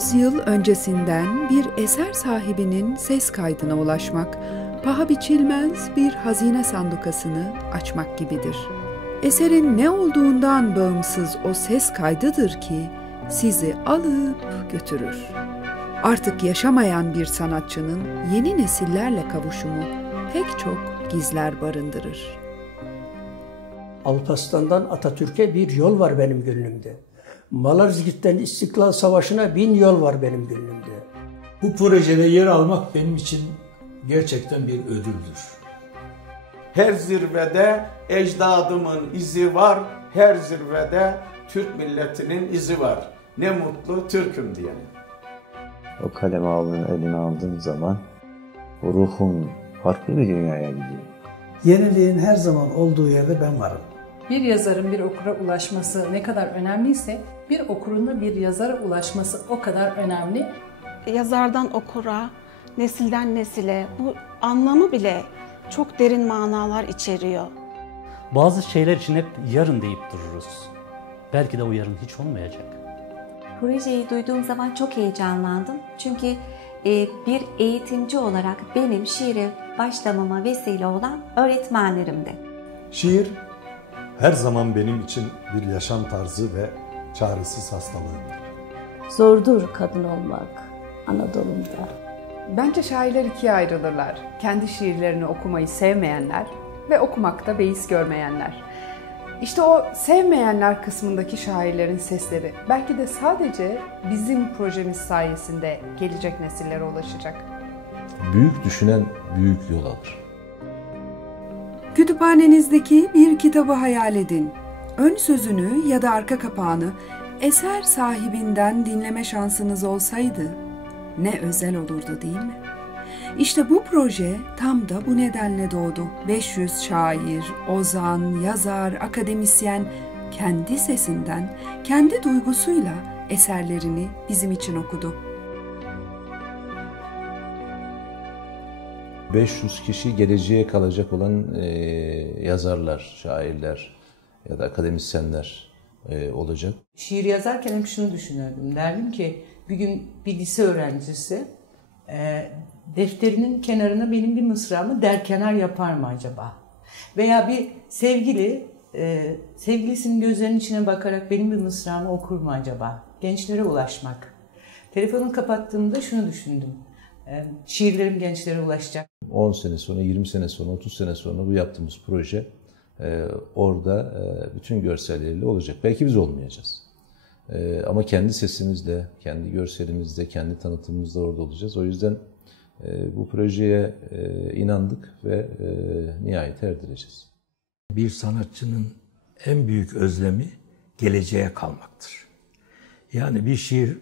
100 yıl öncesinden bir eser sahibinin ses kaydına ulaşmak, paha biçilmez bir hazine sandukasını açmak gibidir. Eserin ne olduğundan bağımsız o ses kaydıdır ki sizi alıp götürür. Artık yaşamayan bir sanatçının yeni nesillerle kavuşumu pek çok gizler barındırır. Alparslan'dan Atatürk'e bir yol var benim gönlümde. Malazgirt'ten İstiklal Savaşı'na 1000 yol var benim gönlümde. Bu projede yer almak benim için gerçekten bir ödüldür. Her zirvede ecdadımın izi var, her zirvede Türk milletinin izi var. Ne mutlu Türk'üm diyene. O kalemi eline aldığın zaman o ruhun farklı bir dünyaya gidiyor. Yeniliğin her zaman olduğu yerde ben varım. Bir yazarın bir okura ulaşması ne kadar önemliyse, bir okurun da bir yazara ulaşması o kadar önemli. Yazardan okura, nesilden nesile bu anlamı bile çok derin manalar içeriyor. Bazı şeyler için hep yarın deyip dururuz. Belki de o yarın hiç olmayacak. Projeyi duyduğum zaman çok heyecanlandım. Çünkü bir eğitimci olarak benim şiire başlamama vesile olan öğretmenlerimdi. Şiir her zaman benim için bir yaşam tarzı ve çaresiz hastalığımdır. Zordur kadın olmak Anadolu'da. Bence şairler ikiye ayrılırlar. Kendi şiirlerini okumayı sevmeyenler ve okumakta beis görmeyenler. İşte o sevmeyenler kısmındaki şairlerin sesleri belki de sadece bizim projemiz sayesinde gelecek nesillere ulaşacak. Büyük düşünen büyük yol alır. Kütüphanenizdeki bir kitabı hayal edin. Ön sözünü ya da arka kapağını eser sahibinden dinleme şansınız olsaydı ne özel olurdu değil mi? İşte bu proje tam da bu nedenle doğdu. 500 şair, ozan, yazar, akademisyen kendi sesinden, kendi duygusuyla eserlerini bizim için okudu. 500 kişi geleceğe kalacak olan yazarlar, şairler ya da akademisyenler olacak. Şiir yazarken hep şunu düşünürdüm. Derdim ki bir gün bir lise öğrencisi defterinin kenarına benim bir mısramı derkenar yapar mı acaba? Veya bir sevgili sevgilisinin gözlerinin içine bakarak benim bir mısramı okur mu acaba? Gençlere ulaşmak. Telefonu kapattığımda şunu düşündüm. Şiirlerim gençlere ulaşacak. 10 sene sonra, 20 sene sonra, 30 sene sonra bu yaptığımız proje orada bütün görselleriyle olacak. Belki biz olmayacağız. Ama kendi sesimizle, kendi görselimizle, kendi tanıtımımızla orada olacağız. O yüzden bu projeye inandık ve nihayet erdireceğiz. Bir sanatçının en büyük özlemi geleceğe kalmaktır. Yani bir şiir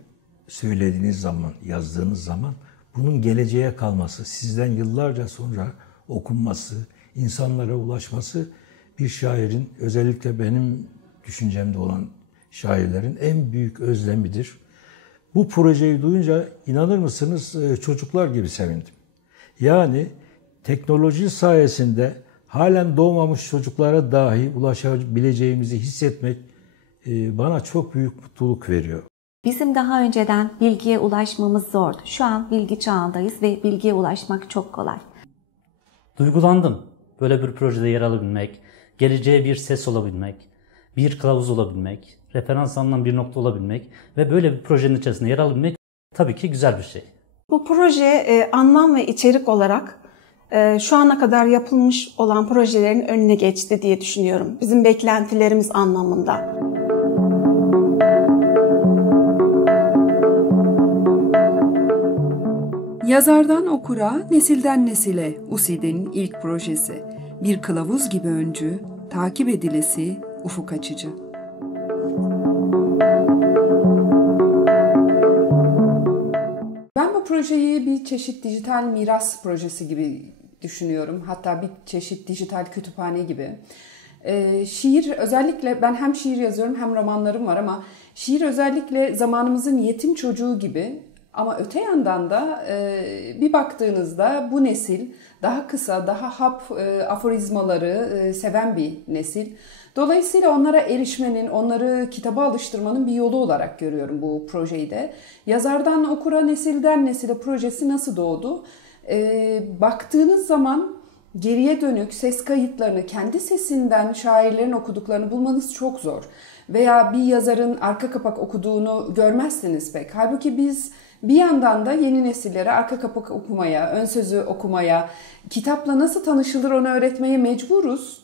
söylediğiniz zaman, yazdığınız zaman bunun geleceğe kalması, sizden yıllarca sonra okunması, insanlara ulaşması bir şairin, özellikle benim düşüncemde olan şairlerin en büyük özlemidir. Bu projeyi duyunca inanır mısınız çocuklar gibi sevindim. Yani teknoloji sayesinde halen doğmamış çocuklara dahi ulaşabileceğimizi hissetmek bana çok büyük mutluluk veriyor. Bizim daha önceden bilgiye ulaşmamız zordu. Şu an bilgi çağındayız ve bilgiye ulaşmak çok kolay. Duygulandım. Böyle bir projede yer alabilmek, geleceğe bir ses olabilmek, bir kılavuz olabilmek, referans alınan bir nokta olabilmek ve böyle bir projenin içerisinde yer alabilmek tabii ki güzel bir şey. Bu proje anlam ve içerik olarak şu ana kadar yapılmış olan projelerin önüne geçti diye düşünüyorum. Bizim beklentilerimiz anlamında. Yazardan okura, nesilden nesile USİAD'in ilk projesi. Bir kılavuz gibi öncü, takip edilesi, ufuk açıcı. Ben bu projeyi bir çeşit dijital miras projesi gibi düşünüyorum. Hatta bir çeşit dijital kütüphane gibi. Şiir özellikle, ben hem şiir yazıyorum hem romanlarım var ama şiir özellikle zamanımızın yetim çocuğu gibi Ama öte yandan da bir baktığınızda bu nesil daha kısa, daha hap aforizmaları seven bir nesil. Dolayısıyla onlara erişmenin, onları kitaba alıştırmanın bir yolu olarak görüyorum bu projeyi de. Yazardan okura, nesilden nesile projesi nasıl doğdu? Baktığınız zaman geriye dönük ses kayıtlarını, kendi sesinden şairlerin okuduklarını bulmanız çok zor. Veya bir yazarın arka kapak okuduğunu görmezsiniz pek. Halbuki biz bir yandan da yeni nesillere arka kapak okumaya, ön sözü okumaya, kitapla nasıl tanışılır onu öğretmeye mecburuz.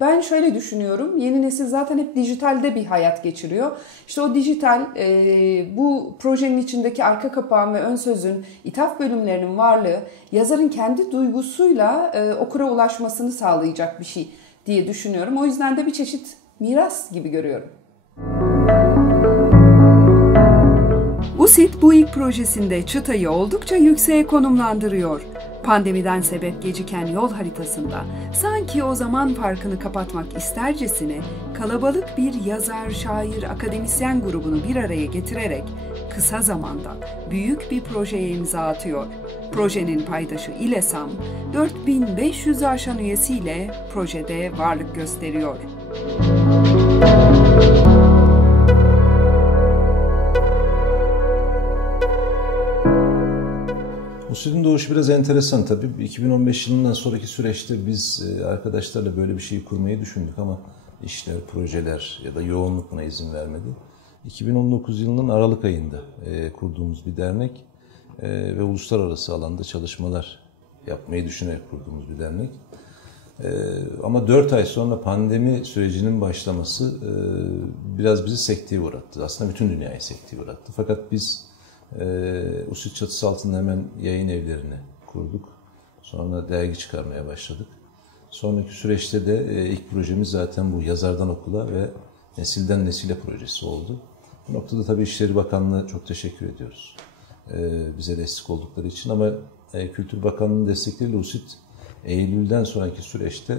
Ben şöyle düşünüyorum, yeni nesil zaten hep dijitalde bir hayat geçiriyor. İşte o dijital, bu projenin içindeki arka kapağın ve ön sözün, ithaf bölümlerinin varlığı, yazarın kendi duygusuyla okura ulaşmasını sağlayacak bir şey diye düşünüyorum. O yüzden de bir çeşit miras gibi görüyorum. USİT bu ilk projesinde çıtayı oldukça yükseğe konumlandırıyor. Pandemiden sebep geciken yol haritasında sanki o zaman farkını kapatmak istercesine kalabalık bir yazar, şair, akademisyen grubunu bir araya getirerek kısa zamanda büyük bir projeye imza atıyor. Projenin paydaşı İLESAM, 4500'ü aşan üyesiyle projede varlık gösteriyor. USİT'in doğuşu biraz enteresan tabii. 2015 yılından sonraki süreçte biz arkadaşlarla böyle bir şeyi kurmayı düşündük ama işler, projeler ya da yoğunluk buna izin vermedi. 2019 yılının Aralık ayında kurduğumuz bir dernek ve uluslararası alanda çalışmalar yapmayı düşünerek kurduğumuz bir dernek. Ama 4 ay sonra pandemi sürecinin başlaması biraz bizi sekteye uğrattı. Aslında bütün dünyayı sekteye uğrattı. Fakat biz USİT çatısı altında hemen yayın evlerini kurduk. Sonra dergi çıkarmaya başladık. Sonraki süreçte de ilk projemiz zaten bu yazardan okula ve nesilden nesile projesi oldu. Bu noktada tabii İçişleri Bakanlığı'na çok teşekkür ediyoruz. Bize destek oldukları için ama Kültür Bakanlığı'nın destekleriyle USİT Eylül'den sonraki süreçte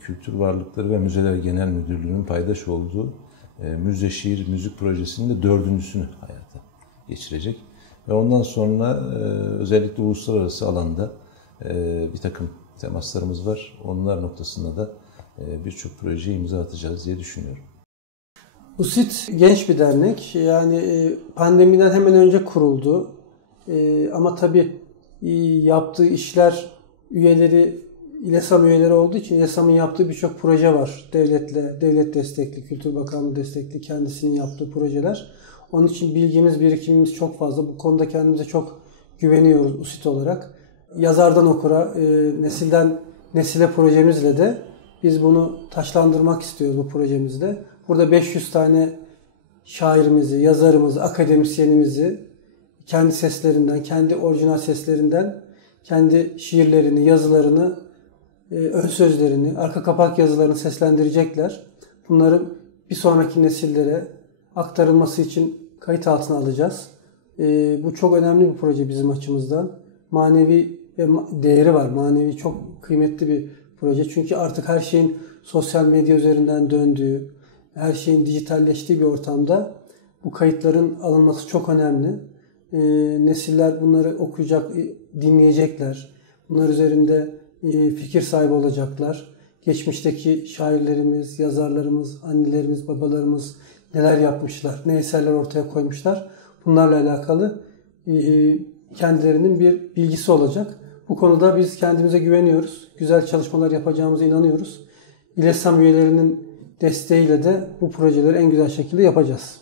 Kültür Varlıkları ve Müzeler Genel Müdürlüğü'nün paydaş olduğu Müze Şiir Müzik Projesi'nin de 4.'sünü hayata geçirecek. Ve ondan sonra özellikle uluslararası alanda bir takım temaslarımız var. Onlar noktasında da birçok projeye imza atacağız diye düşünüyorum. USİT genç bir dernek. Yani pandemiden hemen önce kuruldu. Ama tabii yaptığı işler üyeleri, İLESAM üyeleri olduğu için İLESAM'ın yaptığı birçok proje var. Devlet destekli, Kültür Bakanlığı destekli kendisinin yaptığı projeler. Onun için bilgimiz, birikimimiz çok fazla. Bu konuda kendimize çok güveniyoruz USİT olarak. Yazardan okura, nesilden nesile projemizle de biz bunu taçlandırmak istiyoruz bu projemizde. Burada 500 tane şairimizi, yazarımızı, akademisyenimizi kendi seslerinden, kendi orijinal seslerinden, kendi şiirlerini, yazılarını, ön sözlerini, arka kapak yazılarını seslendirecekler. Bunların bir sonraki nesillere aktarılması için kayıt altına alacağız. Bu çok önemli bir proje bizim açımızdan. Manevi değeri var. Manevi çok kıymetli bir proje. Çünkü artık her şeyin sosyal medya üzerinden döndüğü, her şeyin dijitalleştiği bir ortamda bu kayıtların alınması çok önemli. Nesiller bunları okuyacak, dinleyecekler. Bunlar üzerinde fikir sahibi olacaklar. Geçmişteki şairlerimiz, yazarlarımız, annelerimiz, babalarımız neler yapmışlar, ne eserler ortaya koymuşlar. Bunlarla alakalı kendilerinin bir bilgisi olacak. Bu konuda biz kendimize güveniyoruz. Güzel çalışmalar yapacağımıza inanıyoruz. İLESAM üyelerinin desteğiyle de bu projeleri en güzel şekilde yapacağız.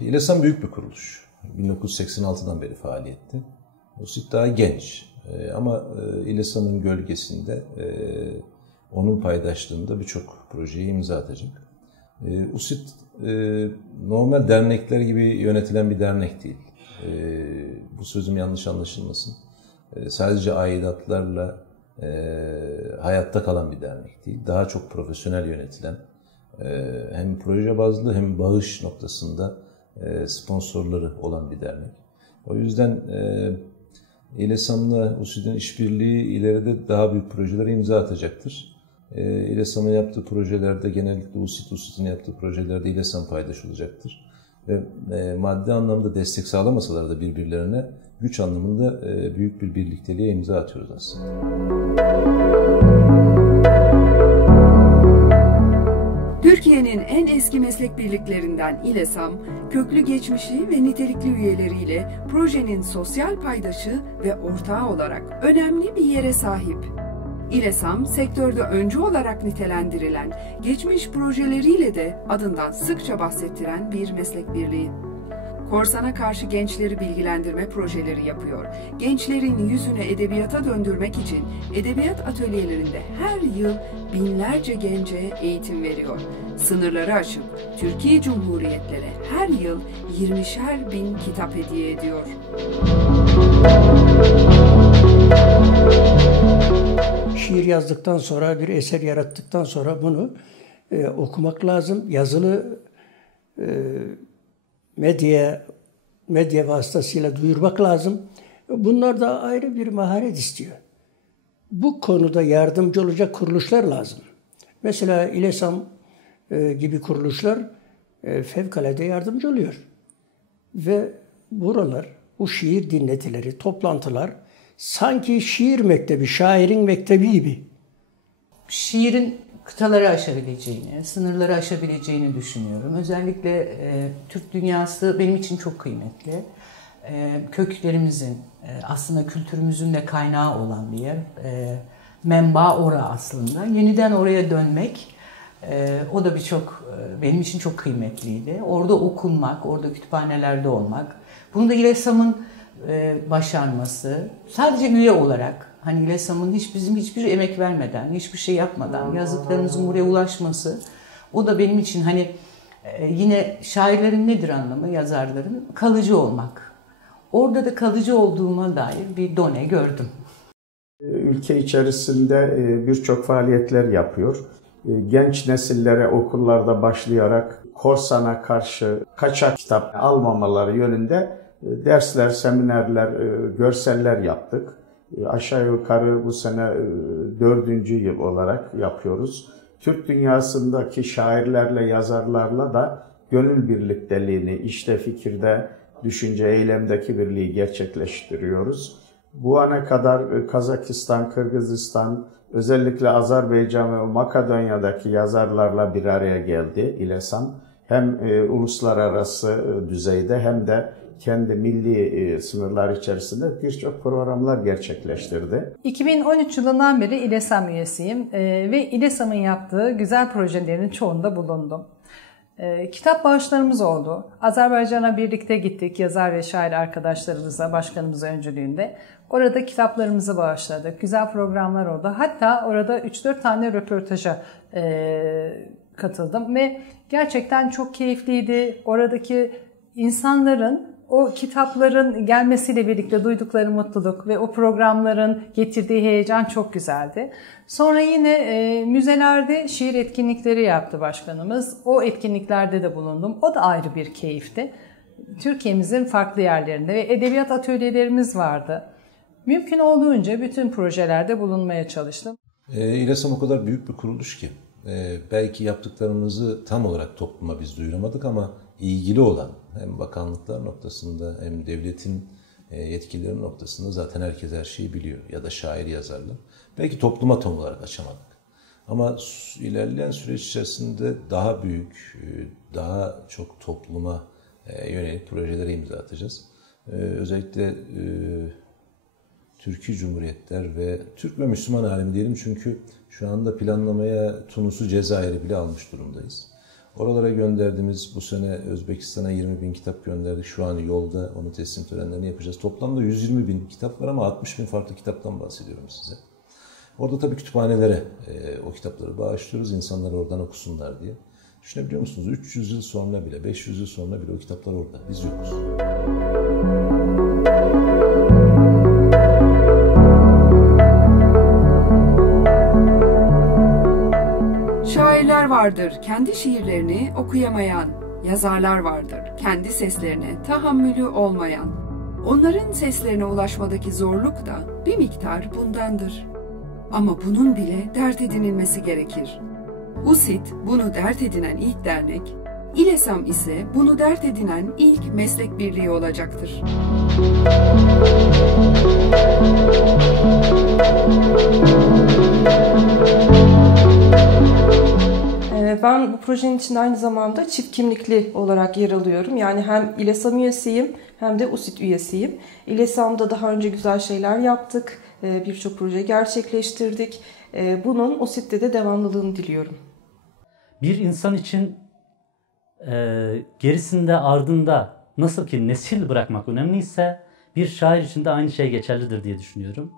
İLESAM büyük bir kuruluş. 1986'dan beri faaliyette. USİT daha genç. Ama İLESAM'ın gölgesinde onun paydaşlığında birçok projeye imza atacak. USİT normal dernekler gibi yönetilen bir dernek değil. Bu sözüm yanlış anlaşılmasın. Sadece aidatlarla hayatta kalan bir dernek değil. Daha çok profesyonel yönetilen, hem proje bazlı hem bağış noktasında sponsorları olan bir dernek. O yüzden İLESAM'la USİT'in işbirliği ileride daha büyük projelere imza atacaktır. İLESAM'ın yaptığı projelerde genellikle USİT'in yaptığı projelerde İLESAM paydaş olacaktır. ve maddi anlamda destek sağlamasalar da birbirlerine güç anlamında büyük bir birlikteliğe imza atıyoruz aslında. Türkiye'nin en eski meslek birliklerinden İLESAM, köklü geçmişi ve nitelikli üyeleriyle projenin sosyal paydaşı ve ortağı olarak önemli bir yere sahip. İLESAM, sektörde öncü olarak nitelendirilen, geçmiş projeleriyle de adından sıkça bahsettiren bir meslek birliği. Korsana karşı gençleri bilgilendirme projeleri yapıyor. Gençlerin yüzünü edebiyata döndürmek için edebiyat atölyelerinde her yıl binlerce gence eğitim veriyor. Sınırları aşıp Türkiye Cumhuriyetlere her yıl 20'şer bin kitap hediye ediyor. Şiir yazdıktan sonra, bir eser yarattıktan sonra bunu okumak lazım. Yazılı medya vasıtasıyla duyurmak lazım. Bunlar da ayrı bir maharet istiyor. Bu konuda yardımcı olacak kuruluşlar lazım. Mesela İLESAM gibi kuruluşlar fevkalade yardımcı oluyor. Ve buralar, bu şiir dinletileri, toplantılar sanki şiir mektebi, şairin mektebi gibi. Şiirin kıtaları aşabileceğini, sınırları aşabileceğini düşünüyorum. Özellikle Türk dünyası benim için çok kıymetli. Köklerimizin, aslında kültürümüzün de kaynağı olan bir yer. Menba ora aslında. Yeniden oraya dönmek, o da benim için çok kıymetliydi. Orada okunmak, orada kütüphanelerde olmak. Bunu da İLESAM'ın başarması, sadece üye olarak, hani İLESAM'ın bizim hiçbir emek vermeden, hiçbir şey yapmadan yazdıklarımızın buraya ulaşması, o da benim için hani yine şairlerin nedir anlamı, yazarların? Kalıcı olmak. Orada da kalıcı olduğuma dair bir done gördüm. Ülke içerisinde birçok faaliyetler yapıyor. Genç nesillere okullarda başlayarak korsana karşı kaçak kitap almamaları yönünde dersler, seminerler, görseller yaptık. Aşağı yukarı bu sene 4. yıl olarak yapıyoruz. Türk dünyasındaki şairlerle, yazarlarla da gönül birlikteliğini, işte fikirde, düşünce, eylemdeki birliği gerçekleştiriyoruz. Bu ana kadar Kazakistan, Kırgızistan, özellikle Azerbaycan ve Makedonya'daki yazarlarla bir araya geldi İLESAM. Hem uluslararası düzeyde hem de kendi milli sınırlar içerisinde birçok programlar gerçekleştirdi. 2013 yılından beri İLESAM üyesiyim ve İLESAM'ın yaptığı güzel projelerin çoğunda bulundum. Kitap bağışlarımız oldu. Azerbaycan'a birlikte gittik yazar ve şair arkadaşlarımızla, başkanımız öncülüğünde. Orada kitaplarımızı bağışladık. Güzel programlar oldu. Hatta orada 3-4 tane röportaja katıldım ve gerçekten çok keyifliydi. Oradaki insanların o kitapların gelmesiyle birlikte duydukları mutluluk ve o programların getirdiği heyecan çok güzeldi. Sonra yine müzelerde şiir etkinlikleri yaptı başkanımız. O etkinliklerde de bulundum. O da ayrı bir keyifti. Türkiye'mizin farklı yerlerinde ve edebiyat atölyelerimiz vardı. Mümkün olduğunca bütün projelerde bulunmaya çalıştım. İLESAM o kadar büyük bir kuruluş ki belki yaptıklarımızı tam olarak topluma biz duyuramadık ama ilgili olan hem bakanlıklar noktasında hem devletin yetkilileri noktasında zaten herkes her şeyi biliyor ya da şair yazarlar. Belki topluma tam olarak açamadık. Ama ilerleyen süreç içerisinde daha büyük, daha çok topluma yönelik projelere imza atacağız. Özellikle Türkiye Cumhuriyetler ve Türk ve Müslüman alemi diyelim çünkü şu anda planlamaya Tunus'u, Cezayir'i bile almış durumdayız. Oralara gönderdiğimiz bu sene Özbekistan'a 20.000 kitap gönderdik. Şu an yolda onu teslim törenlerini yapacağız. Toplamda 120.000 kitap var ama 60.000 farklı kitaptan bahsediyorum size. Orada tabii kütüphanelere o kitapları bağışlıyoruz. İnsanlar oradan okusunlar diye. Düşünebiliyor musunuz? 300 yıl sonra bile, 500 yıl sonra bile o kitaplar orada. Biz yokuz. Şairler vardır kendi şiirlerini okuyamayan, yazarlar vardır kendi seslerine tahammülü olmayan. Onların seslerine ulaşmadaki zorluk da bir miktar bundandır. Ama bunun bile dert edinilmesi gerekir. USİT bunu dert edinen ilk dernek, İLESAM ise bunu dert edinen ilk meslek birliği olacaktır. Ben bu projenin içinde aynı zamanda çift kimlikli olarak yer alıyorum. Yani hem İLESAM üyesiyim hem de USİT üyesiyim. İLESAM'da daha önce güzel şeyler yaptık. Birçok proje gerçekleştirdik. Bunun USİT'te de devamlılığını diliyorum. Bir insan için gerisinde ardında nasıl ki nesil bırakmak önemliyse bir şair için de aynı şey geçerlidir diye düşünüyorum.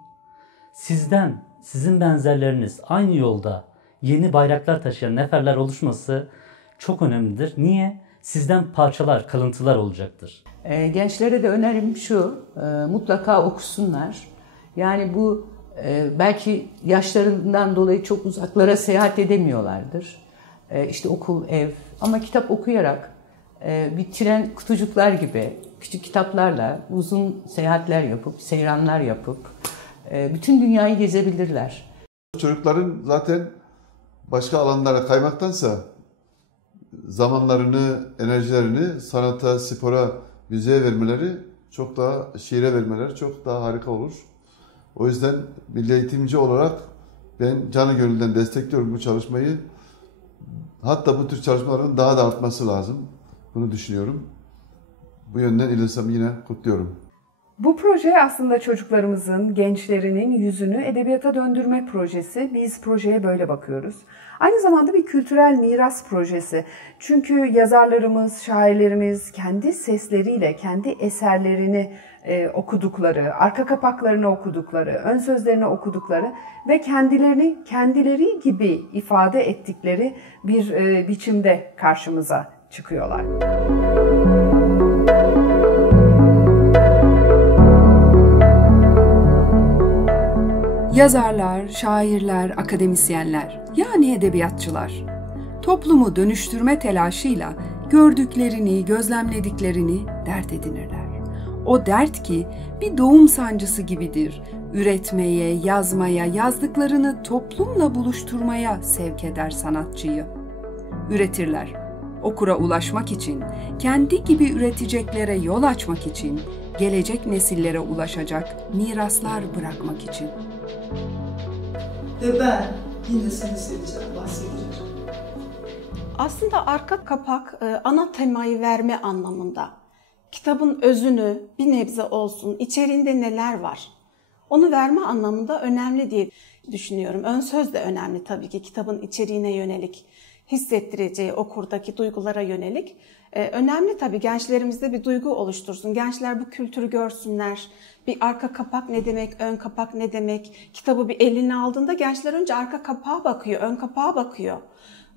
Sizin benzerleriniz aynı yolda yeni bayraklar taşıyan neferler oluşması çok önemlidir. Niye? Sizden parçalar, kalıntılar olacaktır. Gençlere de önerim şu, mutlaka okusunlar. Yani bu belki yaşlarından dolayı çok uzaklara seyahat edemiyorlardır. İşte okul, ev ama kitap okuyarak bir tren kutucuklar gibi küçük kitaplarla uzun seyahatler yapıp, seyranlar yapıp bütün dünyayı gezebilirler. Çocukların zaten başka alanlara kaymaktansa zamanlarını, enerjilerini sanata, spora, müziğe vermeleri çok daha, şiire vermeleri çok daha harika olur. O yüzden milli eğitimci olarak ben canı gönülden destekliyorum bu çalışmayı. Hatta bu tür çalışmaların daha da artması lazım. Bunu düşünüyorum. Bu yönden İLESAM'ı yine kutluyorum. Bu proje aslında çocuklarımızın, gençlerinin yüzünü edebiyata döndürme projesi. Biz projeye böyle bakıyoruz. Aynı zamanda bir kültürel miras projesi. Çünkü yazarlarımız, şairlerimiz kendi sesleriyle, kendi eserlerini okudukları, arka kapaklarını okudukları, ön sözlerini okudukları ve kendilerini kendileri gibi ifade ettikleri bir biçimde karşımıza çıkıyorlar. Yazarlar, şairler, akademisyenler, yani edebiyatçılar, toplumu dönüştürme telaşıyla gördüklerini, gözlemlediklerini dert edinirler. O dert ki bir doğum sancısı gibidir, üretmeye, yazmaya, yazdıklarını toplumla buluşturmaya sevk eder sanatçıyı. Üretirler, okura ulaşmak için, kendi gibi üreteceklere yol açmak için, gelecek nesillere ulaşacak miraslar bırakmak için. Ve ben yine seni seveceğim, bahsedeceğim. Aslında arka kapak ana temayı verme anlamında. Kitabın özünü bir nebze olsun, içeriğinde neler var, onu verme anlamında önemli diye düşünüyorum. Ön söz de önemli tabii ki, kitabın içeriğine yönelik, hissettireceği okurdaki duygulara yönelik. Önemli tabii, gençlerimizde bir duygu oluştursun. Gençler bu kültürü görsünler. Bir arka kapak ne demek, ön kapak ne demek? Kitabı bir eline aldığında gençler önce arka kapağa bakıyor, ön kapağa bakıyor.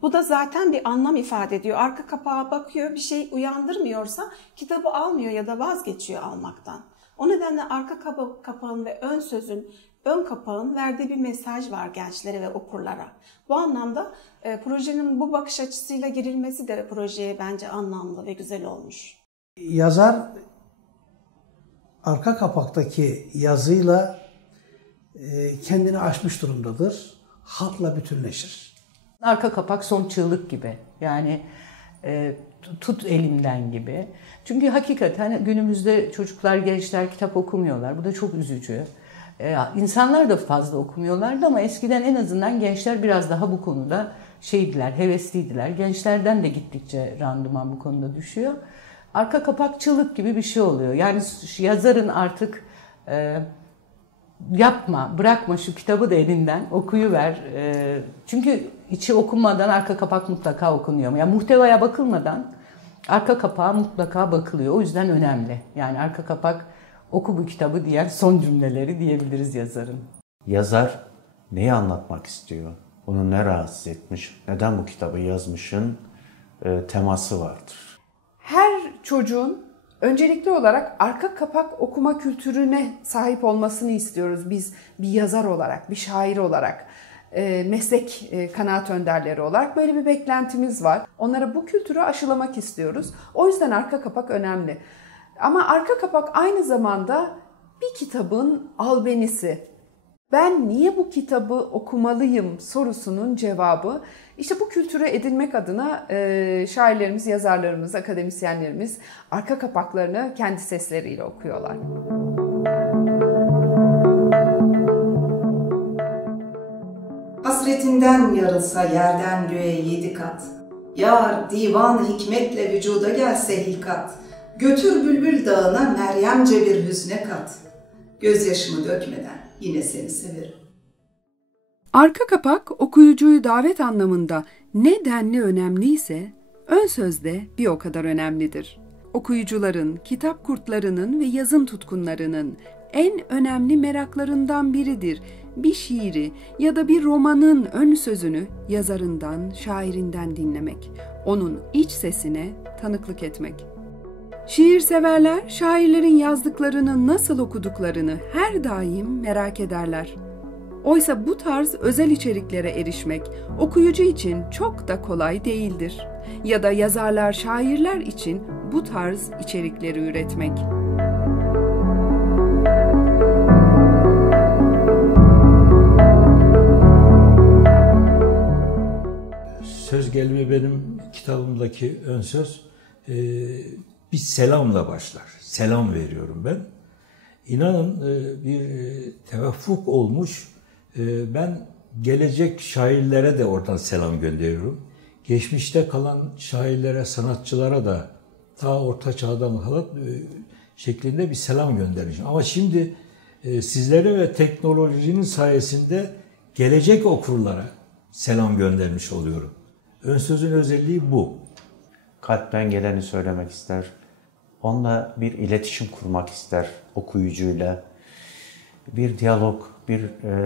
Bu da zaten bir anlam ifade ediyor. Arka kapağa bakıyor, bir şey uyandırmıyorsa kitabı almıyor ya da vazgeçiyor almaktan. O nedenle arka kapağın ve ön sözün, ön kapağın verdiği bir mesaj var gençlere ve okurlara. Bu anlamda projenin bu bakış açısıyla girilmesi de projeye bence anlamlı ve güzel olmuş. Yazar arka kapaktaki yazıyla kendini aşmış durumdadır. Halkla bütünleşir. Arka kapak son çığlık gibi. Yani tut elimden gibi. Çünkü hakikaten günümüzde çocuklar, gençler kitap okumuyorlar. Bu da çok üzücü. İnsanlar da fazla okumuyorlardı ama eskiden en azından gençler biraz daha bu konuda şeydiler, hevesliydiler. Gençlerden de gittikçe randıman bu konuda düşüyor. Arka kapak çığlık gibi bir şey oluyor. Yani yazarın artık yapma, bırakma şu kitabı da elinden, okuyuver. Çünkü içi okunmadan arka kapak mutlaka okunuyor. Yani muhtevaya bakılmadan arka kapağa mutlaka bakılıyor. O yüzden önemli. Yani arka kapak oku bu kitabı diyen son cümleleri diyebiliriz yazarın. Yazar neyi anlatmak istiyor? Onu ne rahatsız etmiş? Neden bu kitabı yazmışın teması vardır. Her çocuğun öncelikli olarak arka kapak okuma kültürüne sahip olmasını istiyoruz biz bir yazar olarak, bir şair olarak, meslek kanaat önderleri olarak böyle bir beklentimiz var. Onlara bu kültürü aşılamak istiyoruz. O yüzden arka kapak önemli. Ama arka kapak aynı zamanda bir kitabın albenisi. Ben niye bu kitabı okumalıyım sorusunun cevabı işte bu kültürü edinmek adına şairlerimiz, yazarlarımız, akademisyenlerimiz arka kapaklarını kendi sesleriyle okuyorlar. Hasretinden yarılsa yerden göğe 7 kat, yar divan hikmetle vücuda gelse hikat, götür bülbül dağına Meryemce bir hüzne kat, gözyaşımı dökmeden yine seni severim. Arka kapak okuyucuyu davet anlamında ne denli önemliyse ön sözde bir o kadar önemlidir. Okuyucuların, kitap kurtlarının ve yazım tutkunlarının en önemli meraklarından biridir. Bir şiiri ya da bir romanın ön sözünü yazarından, şairinden dinlemek, onun iç sesine tanıklık etmek. Şiirseverler, şairlerin yazdıklarını nasıl okuduklarını her daim merak ederler. Oysa bu tarz özel içeriklere erişmek okuyucu için çok da kolay değildir. Ya da yazarlar, şairler için bu tarz içerikleri üretmek. Söz gelimi benim kitabımdaki ön söz bir selamla başlar. Selam veriyorum ben. İnanın bir tevaffuk olmuş. Ben gelecek şairlere de oradan selam gönderiyorum. Geçmişte kalan şairlere, sanatçılara da ta Orta Çağ'dan kalan şeklinde bir selam göndermişim. Ama şimdi sizlere ve teknolojinin sayesinde gelecek okurlara selam göndermiş oluyorum. Ön sözün özelliği bu. Kalpten geleni söylemek ister. Onunla bir iletişim kurmak ister okuyucuyla. Bir diyalog, bir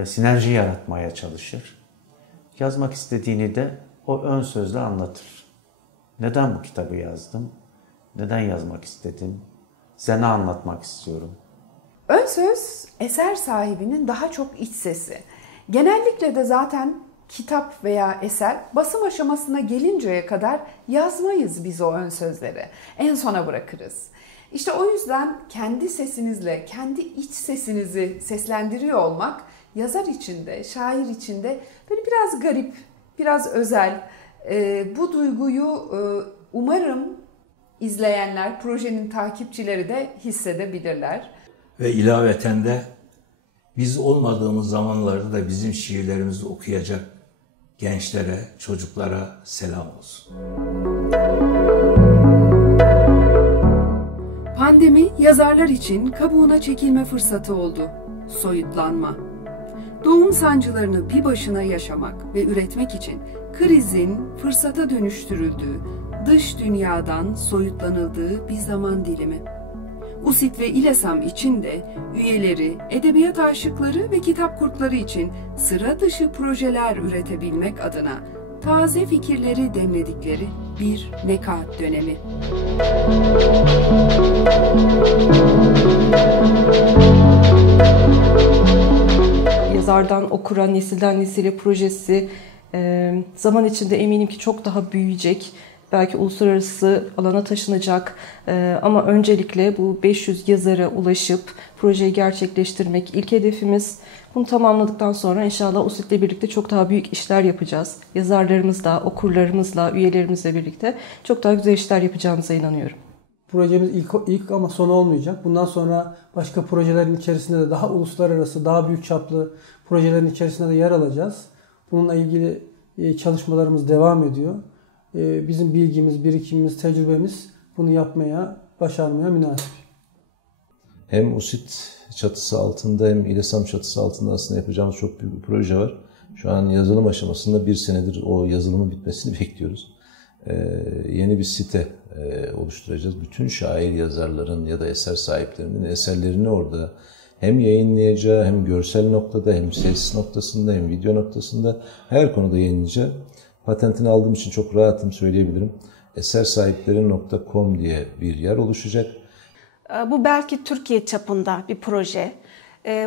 sinerji yaratmaya çalışır. Yazmak istediğini de o ön sözle anlatır. Neden bu kitabı yazdım? Neden yazmak istedim? Size ne anlatmak istiyorum? Ön söz eser sahibinin daha çok iç sesi. Genellikle de zaten kitap veya eser basım aşamasına gelinceye kadar yazmayız biz o ön sözleri. En sona bırakırız. İşte o yüzden kendi sesinizle, kendi iç sesinizi seslendiriyor olmak yazar için de, şair için de böyle biraz garip, biraz özel. Bu duyguyu umarım izleyenler, projenin takipçileri de hissedebilirler. Ve ilaveten de biz olmadığımız zamanlarda da bizim şiirlerimizi okuyacak gençlere, çocuklara selam olsun. Pandemi yazarlar için kabuğuna çekilme fırsatı oldu. Soyutlanma. Doğum sancılarını bir başına yaşamak ve üretmek için krizin fırsata dönüştürüldüğü, dış dünyadan soyutlanıldığı bir zaman dilimi. USİT ve İLESAM için de üyeleri, edebiyat aşıkları ve kitap kurtları için sıra dışı projeler üretebilmek adına taze fikirleri demledikleri bir nekat dönemi. Yazardan okura, nesilden nesile projesi zaman içinde eminim ki çok daha büyüyecek. Belki uluslararası alana taşınacak ama öncelikle bu 500 yazara ulaşıp projeyi gerçekleştirmek ilk hedefimiz. Bunu tamamladıktan sonra inşallah USİT'le birlikte çok daha büyük işler yapacağız. Yazarlarımızla, okurlarımızla, üyelerimizle birlikte çok daha güzel işler yapacağımıza inanıyorum. Projemiz ilk ama son olmayacak. Bundan sonra başka projelerin içerisinde de daha uluslararası, daha büyük çaplı projelerin içerisinde de yer alacağız. Bununla ilgili çalışmalarımız devam ediyor. Bizim bilgimiz, birikimimiz, tecrübemiz bunu yapmaya, başarmaya münasip. Hem USİT çatısı altında hem İLESAM çatısı altında aslında yapacağımız çok büyük bir proje var. Şu an yazılım aşamasında bir senedir o yazılımın bitmesini bekliyoruz. Yeni bir site oluşturacağız. Bütün şair yazarların ya da eser sahiplerinin eserlerini orada hem yayınlayacağı, hem görsel noktada, hem ses noktasında, hem video noktasında her konuda yayınlayacağı. Patentini aldığım için çok rahatım söyleyebilirim. esersahipleri.com diye bir yer oluşacak. Bu belki Türkiye çapında bir proje.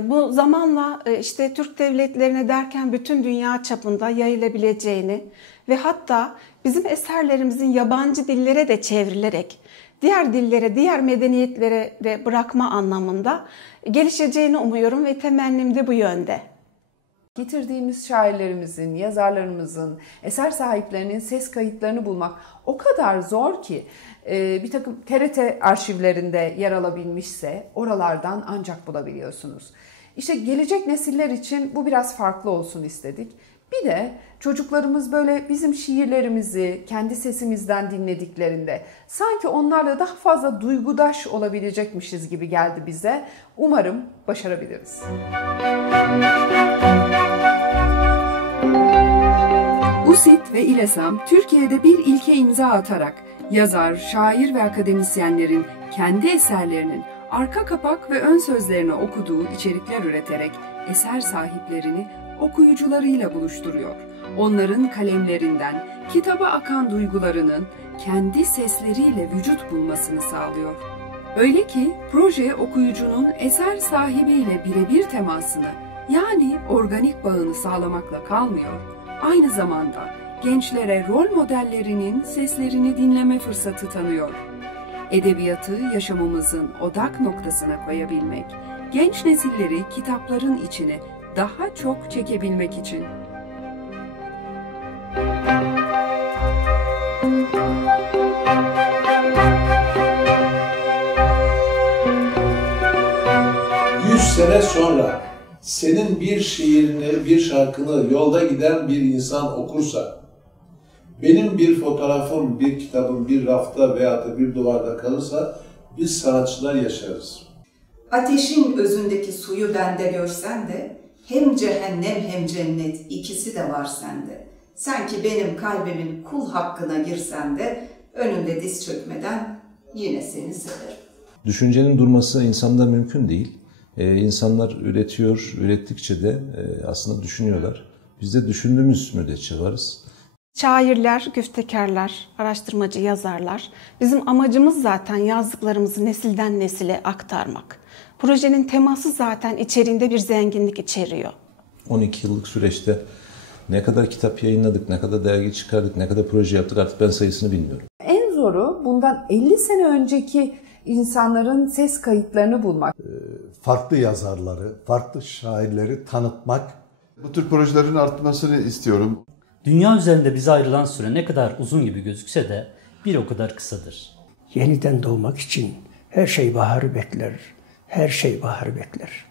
Bu zamanla işte Türk devletlerine derken bütün dünya çapında yayılabileceğini ve hatta bizim eserlerimizin yabancı dillere de çevrilerek diğer dillere, diğer medeniyetlere de bırakma anlamında gelişeceğini umuyorum ve temennim de bu yönde. Getirdiğimiz şairlerimizin, yazarlarımızın, eser sahiplerinin ses kayıtlarını bulmak o kadar zor ki bir takım TRT arşivlerinde yer alabilmişse oralardan ancak bulabiliyorsunuz. İşte gelecek nesiller için bu biraz farklı olsun istedik. Bir de çocuklarımız böyle bizim şiirlerimizi kendi sesimizden dinlediklerinde sanki onlarla daha fazla duygudaş olabilecekmişiz gibi geldi bize. Umarım başarabiliriz. USİT ve İLESAM Türkiye'de bir ilke imza atarak yazar, şair ve akademisyenlerin kendi eserlerinin arka kapak ve ön sözlerini okuduğu içerikler üreterek eser sahiplerini okuyucularıyla buluşturuyor. Onların kalemlerinden kitaba akan duygularının kendi sesleriyle vücut bulmasını sağlıyor. Öyle ki proje okuyucunun eser sahibiyle birebir temasını, yani organik bağını sağlamakla kalmıyor. Aynı zamanda gençlere rol modellerinin seslerini dinleme fırsatı tanıyor. Edebiyatı yaşamımızın odak noktasına koyabilmek, genç nesilleri kitapların içine daha çok çekebilmek için. Sene sonra senin bir şiirini, bir şarkını yolda giden bir insan okursa, benim bir fotoğrafım, bir kitabım bir rafta veya da bir duvarda kalırsa biz sanatçılar yaşarız. Ateşin özündeki suyu bende görsen de hem cehennem hem cennet ikisi de var sende. Sen ki benim kalbimin kul hakkına girsen de önünde diz çökmeden yine seni severim. Düşüncenin durması insanda mümkün değil. İnsanlar üretiyor, ürettikçe de aslında düşünüyorlar. Biz de düşündüğümüz müddetçe varız. Şairler, güftekarlar, araştırmacı yazarlar. Bizim amacımız zaten yazdıklarımızı nesilden nesile aktarmak. Projenin teması zaten içeriğinde bir zenginlik içeriyor. 12 yıllık süreçte ne kadar kitap yayınladık, ne kadar dergi çıkardık, ne kadar proje yaptık artık ben sayısını bilmiyorum. En zoru bundan 50 sene önceki insanların ses kayıtlarını bulmak. Farklı yazarları, farklı şairleri tanıtmak. Bu tür projelerin artmasını istiyorum. Dünya üzerinde bize ayrılan süre ne kadar uzun gibi gözükse de bir o kadar kısadır. Yeniden doğmak için her şey baharı bekler, her şey baharı bekler.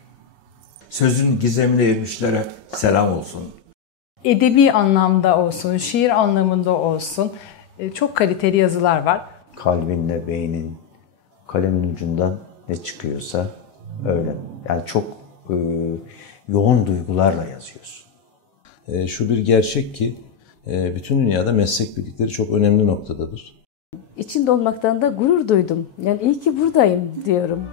Sözün gizemine ermişlere selam olsun. Edebi anlamda olsun, şiir anlamında olsun çok kaliteli yazılar var. Kalbinle beynin, kalemin ucundan ne çıkıyorsa öyle. Yani çok yoğun duygularla yazıyorsun. Şu bir gerçek ki bütün dünyada meslek birlikleri çok önemli noktadadır. İçinde olmaktan da gurur duydum. Yani iyi ki buradayım diyorum.